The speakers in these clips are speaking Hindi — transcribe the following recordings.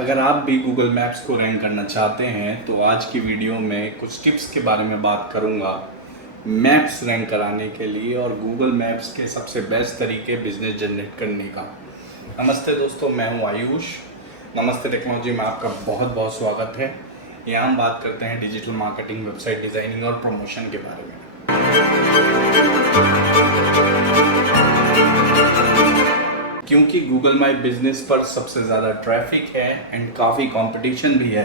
अगर आप भी गूगल मैप्स को रैंक करना चाहते हैं तो आज की वीडियो में कुछ टिप्स के बारे में बात करूंगा मैप्स रैंक कराने के लिए और गूगल मैप्स के सबसे बेस्ट तरीके बिजनेस जनरेट करने का। नमस्ते दोस्तों, मैं हूं आयुष। नमस्ते टेक्नोलॉजी में आपका बहुत बहुत स्वागत है। यहाँ हम बात करते हैं डिजिटल मार्केटिंग, वेबसाइट डिज़ाइनिंग और प्रमोशन के बारे में। क्योंकि गूगल माई बिजनेस पर सबसे ज़्यादा ट्रैफिक है एंड काफ़ी कंपटीशन भी है,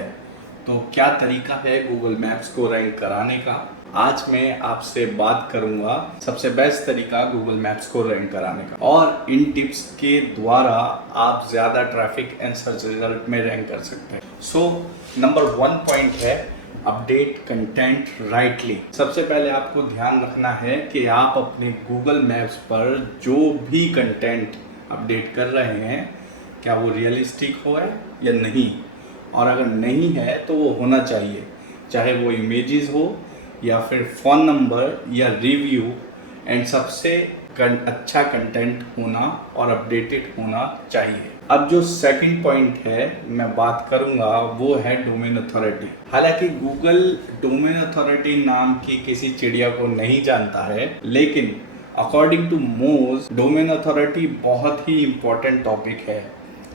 तो क्या तरीका है गूगल मैप्स को रैंक कराने का। आज मैं आपसे बात करूंगा सबसे बेस्ट तरीका गूगल मैप्स को रैंक कराने का, और इन टिप्स के द्वारा आप ज़्यादा ट्रैफिक एंड सर्च रिजल्ट में रैंक कर सकते हैं। सो नंबर 1 पॉइंट है अपडेट कंटेंट राइटली। सबसे पहले आपको ध्यान रखना है कि आप अपने गूगल मैप्स पर जो भी कंटेंट अपडेट कर रहे हैं क्या वो रियलिस्टिक हो है या नहीं, और अगर नहीं है तो वो होना चाहिए, चाहे वो इमेजेस हो या फिर फ़ोन नंबर या रिव्यू, एंड सबसे अच्छा कंटेंट होना और अपडेटेड होना चाहिए। अब जो सेकंड पॉइंट है मैं बात करूंगा वो है डोमेन अथॉरिटी। हालांकि गूगल डोमेन अथॉरिटी नाम की किसी चिड़िया को नहीं जानता है, लेकिन अकॉर्डिंग टू मोज डोमेन अथॉरिटी बहुत ही इम्पोर्टेंट टॉपिक है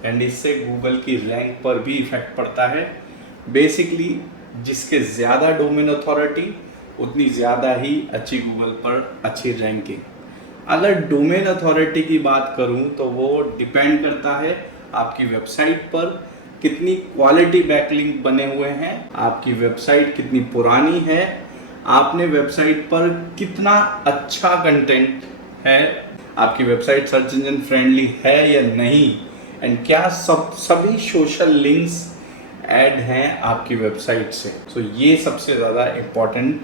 एंड इससे गूगल की रैंक पर भी इफेक्ट पड़ता है। बेसिकली जिसके ज़्यादा डोमेन अथॉरिटी उतनी ज़्यादा ही अच्छी गूगल पर अच्छी रैंकिंग। अगर डोमेन अथॉरिटी की बात करूं तो वो डिपेंड करता है आपकी वेबसाइट पर कितनी क्वालिटी बैकलिंक बने हुए हैं, आपकी वेबसाइट कितनी पुरानी है, आपने वेबसाइट पर कितना अच्छा कंटेंट है, आपकी वेबसाइट सर्च इंजन फ्रेंडली है या नहीं, एंड क्या सभी सोशल लिंक्स ऐड हैं आपकी वेबसाइट से। सो ये सबसे ज़्यादा इम्पोर्टेंट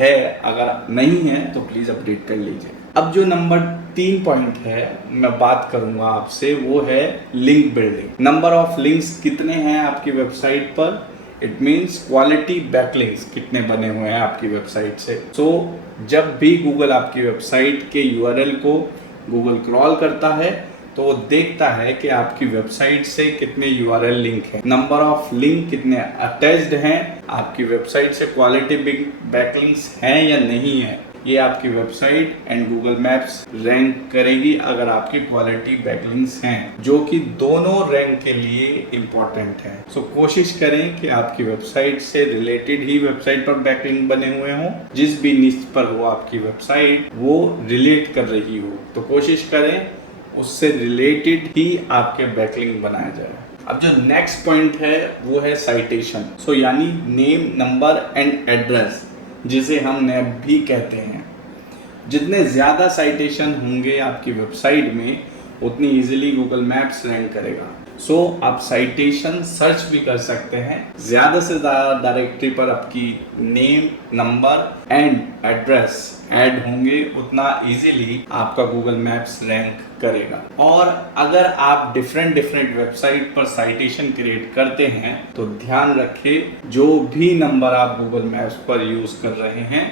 है। अगर नहीं है तो प्लीज़ अपडेट कर लीजिए। अब जो नंबर 3 पॉइंट है मैं बात करूंगा आपसे वो है link building. Number of links कितने हैं आपकी वेबसाइट पर, इट मीन्स क्वालिटी बैकलिंक्स कितने बने हुए हैं आपकी वेबसाइट से। सो जब भी गूगल आपकी वेबसाइट के यूआरएल को गूगल क्रॉल करता है तो वो देखता है कि आपकी वेबसाइट से कितने यूआरएल लिंक हैं, नंबर ऑफ लिंक कितने अटैच्ड हैं, आपकी वेबसाइट से क्वालिटी बैकलिंक्स हैं या नहीं है। ये आपकी website and Google maps rank करेगी अगर आपकी क्वालिटी बैकलिंक्स हैं, जो कि दोनों रैंक के लिए इम्पोर्टेंट है। सो कोशिश करें कि आपकी वेबसाइट से रिलेटेड ही वेबसाइट पर बैकलिंक बने हुए हों, जिस भी निच पर हो आपकी वेबसाइट वो रिलेट कर रही हो, तो कोशिश करें उससे रिलेटेड ही आपके बैकलिंक बनाया जाए। अब जो नेक्स्ट पॉइंट है वो है साइटेशन। सो यानी नेम, नंबर एंड एड्रेस, जिसे हम नैप भी कहते हैं। जितने ज़्यादा साइटेशन होंगे आपकी वेबसाइट में उतनी इजीली गूगल मैप्स रैंक करेगा। सो आप साइटेशन सर्च भी कर सकते हैं। ज़्यादा से ज़्यादा डायरेक्टरी पर आपकी name, number and address add होंगे उतना इजीली आपका गूगल मैप्स रैंक करेगा। और अगर आप डिफरेंट वेबसाइट पर साइटेशन क्रिएट करते हैं तो ध्यान रखें जो भी नंबर आप गूगल मैप्स पर यूज़ कर रहे हैं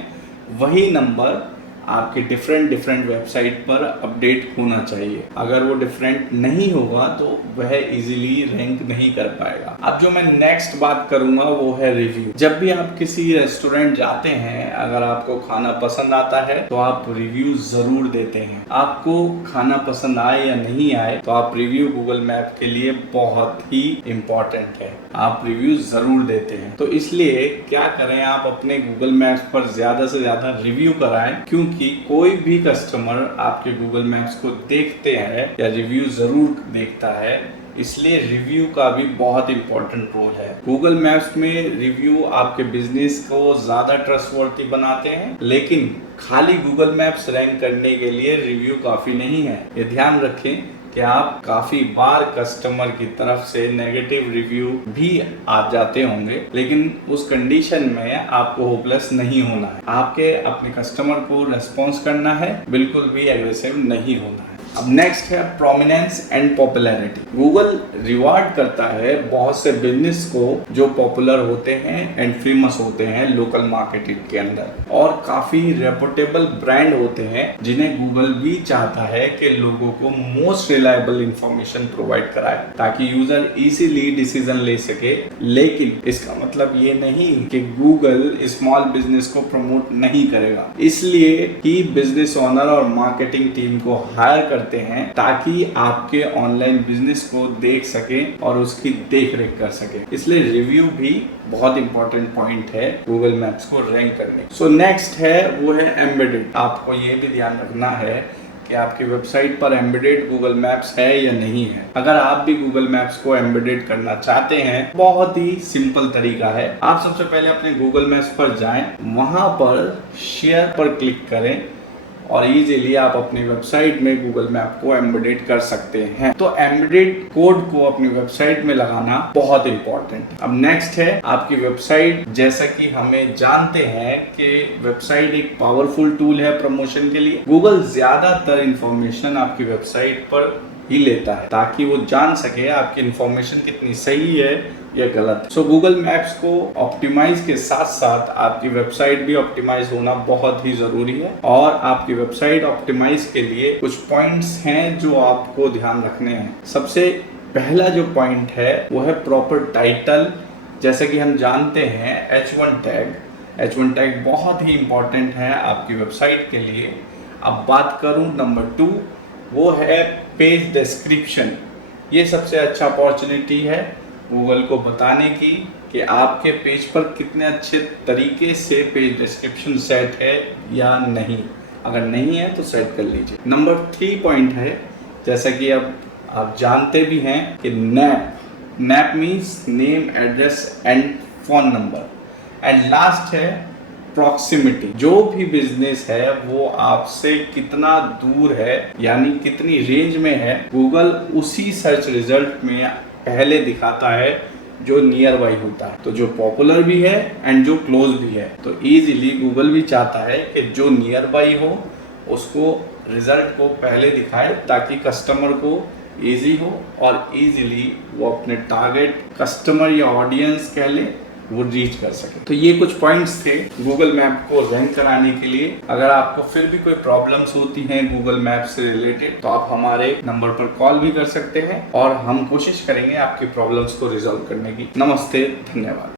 वही नंबर आपके डिफरेंट वेबसाइट पर अपडेट होना चाहिए। अगर वो डिफरेंट नहीं होगा तो वह इजीली रैंक नहीं कर पाएगा। अब जो मैं नेक्स्ट बात करूंगा वो है रिव्यू। जब भी आप किसी रेस्टोरेंट जाते हैं, अगर आपको खाना पसंद आता है तो आप रिव्यू जरूर देते हैं। आपको खाना पसंद आए या नहीं आए तो आप रिव्यू गूगल मैप के लिए बहुत ही इम्पोर्टेंट है, आप रिव्यू जरूर देते हैं। तो इसलिए क्या करें, आप अपने गूगल मैप्स पर ज्यादा से ज्यादा रिव्यू कराएं, क्योंकि कोई भी कस्टमर आपके गूगल मैप्स को देखते हैं या रिव्यू जरूर देखता है, इसलिए रिव्यू का भी बहुत इंपॉर्टेंट रोल है। गूगल मैप्स में रिव्यू आपके बिजनेस को ज़्यादा ट्रस्टवर्थी बनाते हैं, लेकिन खाली गूगल मैप्स रैंक करने के लिए रिव्यू काफ़ी नहीं है। ये ध्यान रखें कि आप काफ़ी बार कस्टमर की तरफ से नेगेटिव रिव्यू भी आ जाते होंगे, लेकिन उस कंडीशन में आपको होपलेस नहीं होना है। आपके अपने कस्टमर को रेस्पॉन्स करना है, बिल्कुल भी एग्रेसिव नहीं होना है। अब नेक्स्ट है prominence and popularity. Google reward करता है बहुत से बिजनेस को जो पॉपुलर होते हैं एंड फेमस होते हैं लोकल मार्केट के अंदर, और काफी रेपुटेबल ब्रांड होते हैं जिन्हें गूगल भी चाहता है कि लोगों को मोस्ट रिलायबल इंफॉर्मेशन प्रोवाइड कराए ताकि यूजर इजीली डिसीजन ले सके। लेकिन इसका मतलब ये नहीं कि गूगल स्मॉल बिजनेस को प्रमोट नहीं करेगा, इसलिए ही बिजनेस ओनर और मार्केटिंग टीम को हायर करते हैं ताकि आपके ऑनलाइन बिजनेस को देख सके और उसकी देख रेख कर सके। इसलिए रिव्यू भी बहुत इंपॉर्टेंट पॉइंट है गूगल मैप्स को रैंक करने। सो नेक्स्ट है वो है एम्बेडेड। आपको ये भी ध्यान रखना है कि आपकी वेबसाइट पर एम्बेडेड गूगल मैप्स है या नहीं है। अगर आप भी गूगल मैप्स को एम्बेडेड करना चाहते हैं, बहुत ही सिंपल तरीका है। आप सबसे पहले अपने गूगल मैप्स पर जाएं, वहां पर शेयर पर क्लिक करें और इजीली आप अपनी वेबसाइट में गूगल मैप को एम्बेडेड कर सकते हैं। तो एम्बेडेड कोड को अपनी वेबसाइट में लगाना बहुत इंपॉर्टेंट है। अब नेक्स्ट है आपकी वेबसाइट। जैसा कि हमें जानते हैं कि वेबसाइट एक पावरफुल टूल है प्रमोशन के लिए। गूगल ज्यादातर इंफॉर्मेशन आपकी वेबसाइट पर ही लेता है ताकि वो जान सके आपकी इंफॉर्मेशन कितनी सही है या गलत। सो गूगल मैप्स को ऑप्टिमाइज के साथ साथ आपकी वेबसाइट भी ऑप्टिमाइज होना बहुत ही जरूरी है। और आपकी वेबसाइट ऑप्टिमाइज के लिए कुछ पॉइंट्स हैं जो आपको ध्यान रखने हैं। सबसे पहला जो पॉइंट है वो है प्रॉपर टाइटल। जैसे कि हम जानते हैं H1 टैग बहुत ही इंपॉर्टेंट है आपकी वेबसाइट के लिए। अब बात करूं नंबर 2, वो है पेज डिस्क्रिप्शन। ये सबसे अच्छा अपॉर्चुनिटी है गूगल को बताने की कि आपके पेज पर कितने अच्छे तरीके से पेज डिस्क्रिप्शन सेट है या नहीं। अगर नहीं है तो सेट कर लीजिए। नंबर 3 पॉइंट है, जैसा कि अब आप जानते भी हैं कि nap means name, address and phone number. And last है प्रॉक्सिमिटी। जो भी बिजनेस है वो आपसे कितना दूर है, यानी कितनी रेंज में है, गूगल उसी सर्च रिजल्ट में पहले दिखाता है जो नियर बाई होता है। तो जो पॉपुलर भी है एंड जो क्लोज भी है। तो इजीली गूगल भी चाहता है कि जो नियर बाई हो उसको रिजल्ट को पहले दिखाए ताकि कस्टमर को इजी हो और इजीली वो अपने टारगेट कस्टमर या ऑडियंस कह ले वो रीच कर सके। तो ये कुछ पॉइंट्स थे गूगल मैप को रैंक कराने के लिए। अगर आपको फिर भी कोई प्रॉब्लम्स होती हैं गूगल मैप से रिलेटेड तो आप हमारे नंबर पर कॉल भी कर सकते हैं और हम कोशिश करेंगे आपकी प्रॉब्लम्स को रिजॉल्व करने की। नमस्ते, धन्यवाद।